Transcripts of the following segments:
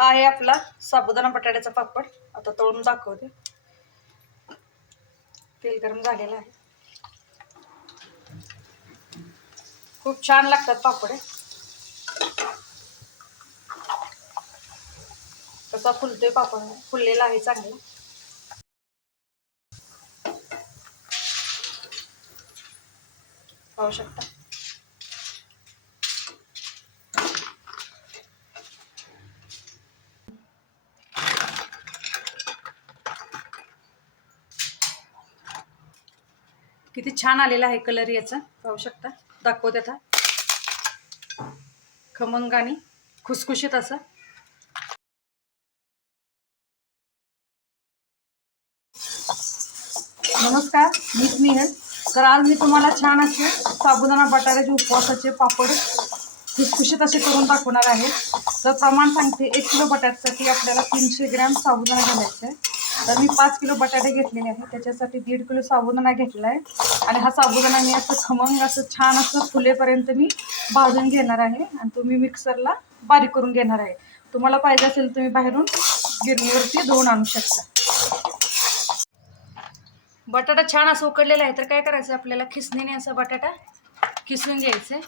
हा आहे आपला साबुदाणा बटाट्याचा पापड. आता तळून दाखवते. तेल गरम झालेलं आहे. खूप छान लागतात पापड. कसा फुलतोय पापड, फुललेला आहे चांगला. पाहू शकता. किती छान आलेला आहे कलर याचा, पाहू शकता. दाखवते आता. खमंग आणि खुसखुशीत असं. नमस्कार, मी स्नेहल. तर आज मी तुम्हाला छान असे साबुदाणा बटाट्याचे उपवासाचे पापड खुसखुशीत असे करून दाखवणार आहे. तर प्रमाण सांगते, 1 किलो बटाट्यासाठी आपल्याला 300 ग्रॅम साबुदाणा घालायचा आहे. तर मी 5 किलो बटाटे घेतलेले आहेत, त्याच्यासाठी 1.5 किलो साबुदाणा घेतला आहे. आणि हा साबुदाणा मी असं खमंग असं छान असं फुलेपर्यंत मी भाजून घेणार आहे. आणि तुम्ही मिक्सरला बारीक करून घेणार आहे. तुम्हाला पाहिजे असेल तुम्ही बाहेरून गिरणीवरती धुवून आणू शकता. बटाटा छान असं उकडलेला आहे, तर काय करायचं आपल्याला, खिसणीने असं बटाटा खिसून घ्यायचे.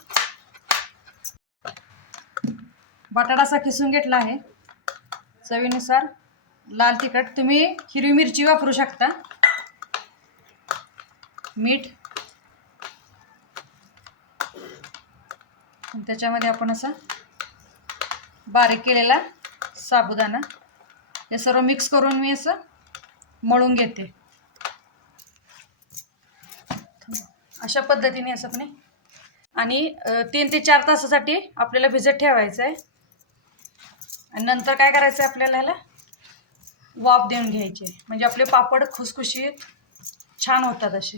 बटाटा असा खिसून घेतला आहे. चवीनुसार लाल तिखट, तुम्ही हिरवी मिरची वापरू शकता. मीठ, त्याच्यामध्ये आपण असं बारीक केलेला साबुदाणा हे सर्व मिक्स करून मी असं मळून घेते. अशा पद्धतीने असं पण. आणि 3 ते 4 तासासाठी आपल्याला भिजत ठेवायचं आहे. आणि नंतर काय करायचं आहे, आपल्याला ह्याला वाफ देऊन घ्यायची, म्हणजे आपले पापड खुसखुशीत छान होतात असे.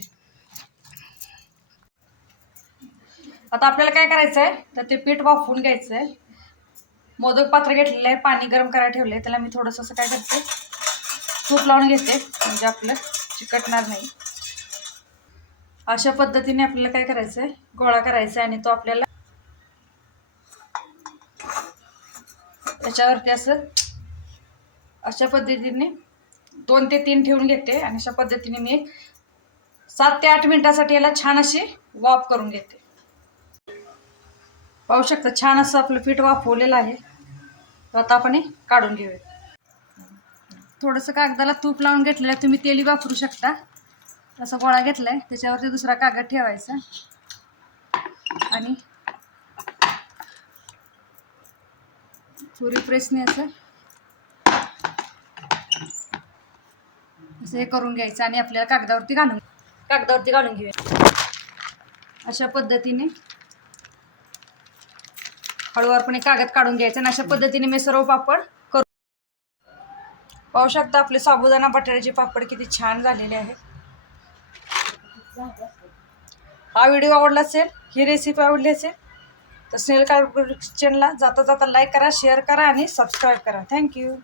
आता आपल्याला काय करायचं आहे, तर ते पीठ वाफवून घ्यायचं आहे. मोदक पात्र घेतलेलं आहे, पाणी गरम करायला ठेवलं आहे. त्याला मी थोडंसं असं काय करते, तूप लावून घेते, म्हणजे आपलं चिकटणार नाही. अशा पद्धतीने आपल्याला काय करायचं आहे, गोळा करायचा आहे. आणि तो आपल्याला त्याच्यावरती असं अशा पद्धतीने 2 ते 3 ठेवून घेते. आणि अशा पद्धतीने मी 7 ते 8 मिनिटासाठी याला छान अशी वाफ करून घेते. पाहू शकता, छान असं आपलं पीठ वाफवलेलं आहे. तर आता आपण हे काढून घेऊया. थोडंसं कागदाला तूप लावून घेतलेलं आहे, तुम्ही तेलही वापरू शकता. असा गोळा घेतला आहे, त्याच्यावरती दुसरा कागद ठेवायचा आणि पुरी प्रेसने असं हे करून घ्यायचं. आणि आपल्याला कागदावरती घालून घेऊया. अशा पद्धतीने हळूवारपणे कागद काढून घ्यायचा. आणि अशा पद्धतीने मी सर्व पापड करून. पाहू शकता आपले साबुदाणा बटाट्याचे पापड किती छान झालेले आहेत. हा व्हिडिओ आवडला असेल, ही रेसिपी आवडली असेल, तर स्नेहल किचनला जाता जाता लाईक करा, शेअर करा आणि सबस्क्राईब करा. थँक्यू.